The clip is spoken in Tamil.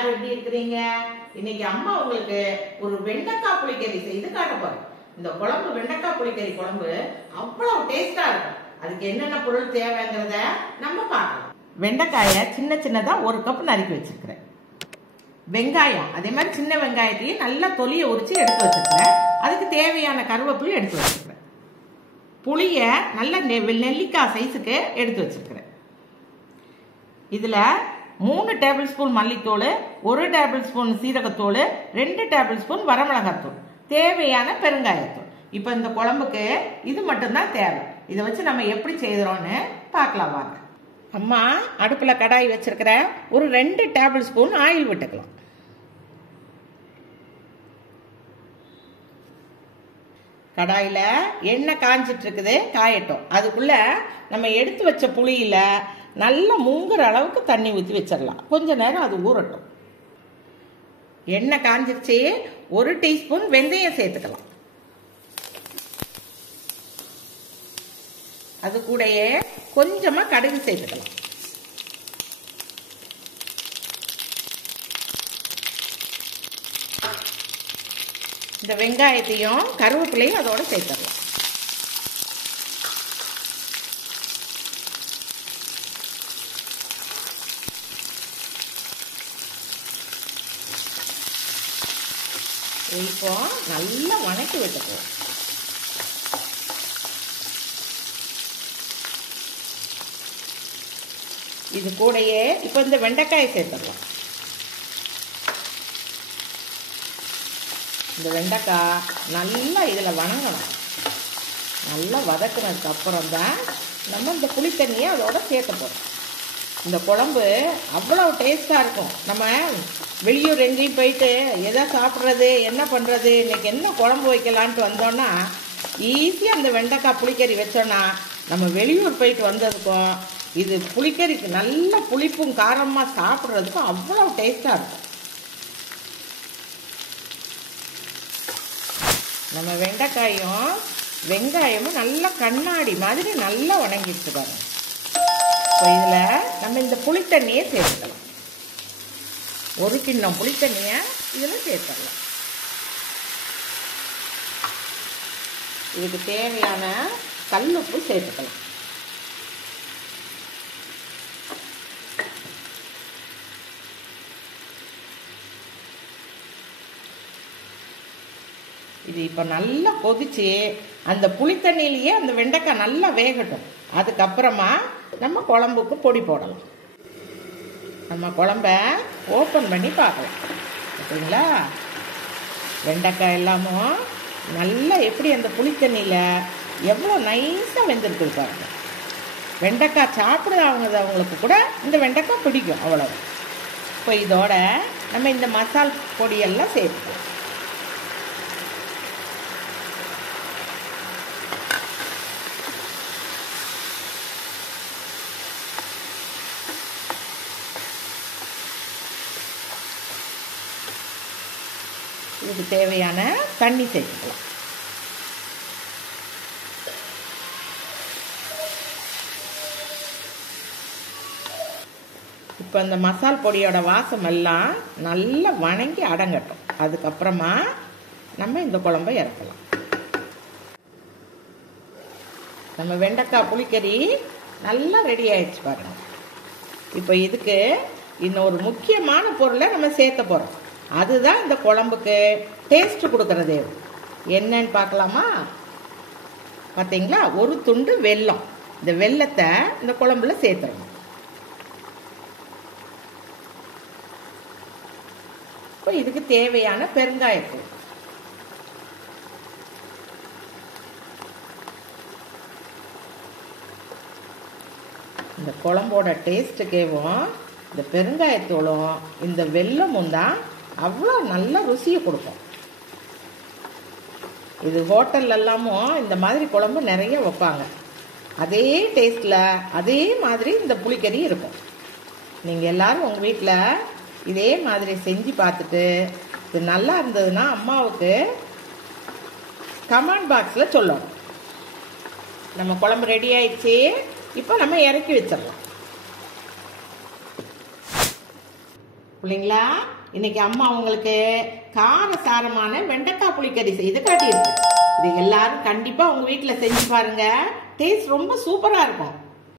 எல்லாரும் எப்படி இருக்கிறீங்க? இன்னைக்கு அம்மா உங்களுக்கு ஒரு வெண்டைக்காய் புளிக்கறி செய்து காட்ட போறேன். இந்த குழம்பு வெண்டைக்காய் புளிக்கறி குழம்பு அவ்வளவு டேஸ்டா இருக்கும். அதுக்கு என்னென்ன பொருள் தேவைங்கிறத நம்ம பார்க்கலாம். வெண்டைக்காயை சின்ன சின்னதா 1 கப் நறுக்கி வச்சிருக்கிறேன். வெங்காயம் அதே மாதிரி சின்ன வெங்காயத்தையும் நல்லா தொலியை உரிச்சு எடுத்து வச்சிருக்கிறேன். அதுக்கு தேவையான கருவேப்பிலை எடுத்து வச்சிருக்கிறேன். புளிய நல்ல நெல்லிக்காய் சைஸுக்கு எடுத்து வச்சிருக்கிறேன். இதுல 3 டேபிள் ஸ்பூன் மல்லித்தூள், 1 டேபிள் ஸ்பூன் சீரகத்தூள், 2 டேபிள் ஸ்பூன் வரமிளகாத்தூள், தேவையான பெருங்காயத்தூள். இப்போ இந்த குழம்புக்கு இது மட்டும்தான் தேவை. இதை வச்சு நம்ம எப்படி செய்யறோம்னு பார்க்கலாம் வாங்க. அம்மா அடுப்புல கடாய் வச்சிருக்கிற ஒரு 2 டேபிள் ஸ்பூன் ஆயில் விட்டுக்கலாம். கடாயில எண்ணெய் காஞ்சிட்டு இருக்குது, காயட்டும். அதுக்குள்ள நம்ம எடுத்து வச்ச புளியில நல்லா மூங்குற அளவுக்கு தண்ணி ஊற்றி வச்சிடலாம். கொஞ்ச நேரம் அது ஊறட்டும். எண்ணெய் காஞ்சிருச்சு. 1 டீஸ்பூன் வெந்தயம் சேர்த்துக்கலாம். அது கூடயே கொஞ்சமா கடுகு சேர்த்துக்கலாம். இந்த வெங்காயத்தையும் கருவேப்பிலையும் அதோட சேர்த்துடலாம். இப்போ நல்லா வணக்கி விட்டுக்குவோம். இது கூடயே இப்போ இந்த வெண்டைக்காயை சேர்த்துடலாம். இந்த வெண்டைக்காய் நல்லா இதில் வணங்கணும். நல்லா வதக்குனதுக்கு அப்புறம் தான் நம்ம இந்த புளித்தண்ணியை அதோட சேர்த்த போகிறோம். இந்த குழம்பு அவ்வளோ டேஸ்டாக இருக்கும். நம்ம வெளியூர் எங்கேயும் போயிட்டு எதை சாப்பிட்றது, என்ன பண்ணுறது, இன்னைக்கு என்ன குழம்பு வைக்கலான்ட்டு வந்தோன்னா ஈஸியாக அந்த வெண்டைக்காய் புளிக்கறி வச்சோன்னா நம்ம வெளியூர் போயிட்டு வந்ததுக்கும் இது புளிக்கறிக்கு நல்ல புளிப்பும் காரமாக சாப்பிட்றதுக்கும் அவ்வளோ டேஸ்டாக இருக்கும். நம்ம வெண்டைக்காயும் வெங்காயமும் நல்லா கண்ணாடி மாதிரி நல்லா வணங்கிட்டு பாருங்க. இப்போ இதில் நம்ம இந்த புளித்தண்ணியை சேர்த்துக்கலாம். 1 கிண்ணம் புளித்தண்ணியை இதில் சேர்த்துடலாம். இதுக்கு தேவையான கல்லுப்பு சேர்த்துக்கலாம். இது இப்போ நல்லா கொதிச்சு அந்த புளித்தண்ணியிலேயே அந்த வெண்டைக்காய் நல்லா வேகட்டும். அதுக்கப்புறமா நம்ம குழம்புக்கு பொடி போடலாம். நம்ம குழம்ப ஓப்பன் பண்ணி பார்க்கலாம். ஓகேங்களா? வெண்டைக்காய் எல்லாமும் நல்லா எப்படி அந்த புளித்தண்ணியில் எவ்வளோ நைஸாக வெந்திருக்குது பாருங்க. வெண்டைக்காய் சாப்பிடுறவங்களுக்கு கூட இந்த வெண்டைக்காய் பிடிக்கும். அவ்வளோ. இப்போ இதோட நம்ம இந்த மசால் பொடியெல்லாம் சேர்த்துக்கலாம். இதுக்கு தேவையான தண்ணி சேர்த்துக்கலாம். இப்போ இந்த மசால் பொடியோட வாசம் எல்லாம் நல்லா வணங்கி அடங்கட்டும். அதுக்கப்புறமா நம்ம இந்த குழம்பை இறக்கலாம். நம்ம வெண்டைக்காய் புளிக்கறி நல்லா ரெடி ஆயிடுச்சு பாருங்க. இப்போ இதுக்கு இன்னொரு முக்கியமான பொருளை நம்ம சேர்த்த போறோம். அதுதான் இந்த குழம்புக்கு டேஸ்ட் கொடுக்கறது. என்னன்னு பார்க்கலாமா? பார்த்தீங்களா? 1 துண்டு வெல்லம். இந்த வெல்லத்தை இந்த குழம்புல சேர்த்துறோம். இப்போ இதுக்கு தேவையான பெருங்காயத்தூள். இந்த குழம்போட டேஸ்ட்டுக்கேவும் இந்த பெருங்காயத்தூளும் இந்த வெல்லமும் தான் அவ்வளோ நல்ல ருசியை கொடுக்கும். இது ஹோட்டல்ல எல்லாமும் இந்த மாதிரி குழம்பு நிறைய வைப்பாங்க. அதே டேஸ்ட்ல அதே மாதிரி இந்த புளிக்கறி இருக்கும். நீங்க எல்லாரும் உங்க வீட்டில் இதே மாதிரி செஞ்சு பார்த்துட்டு இது நல்லா இருந்ததுன்னா அம்மாவுக்கு கமெண்ட் பாக்ஸில் சொல்லணும். நம்ம குழம்பு ரெடி ஆயிடுச்சு. இப்போ நம்ம இறக்கி வச்சிடலாம். பிள்ளைங்களா, இன்னைக்கு அம்மா உங்களுக்கு காரசாரமான வெண்டைக்காய் புளிக்கறி செய்து காட்டியிருக்கு. இது எல்லாரும் கண்டிப்பா உங்க வீட்டுல செஞ்சு பாருங்க. டேஸ்ட் ரொம்ப சூப்பரா இருக்கும்.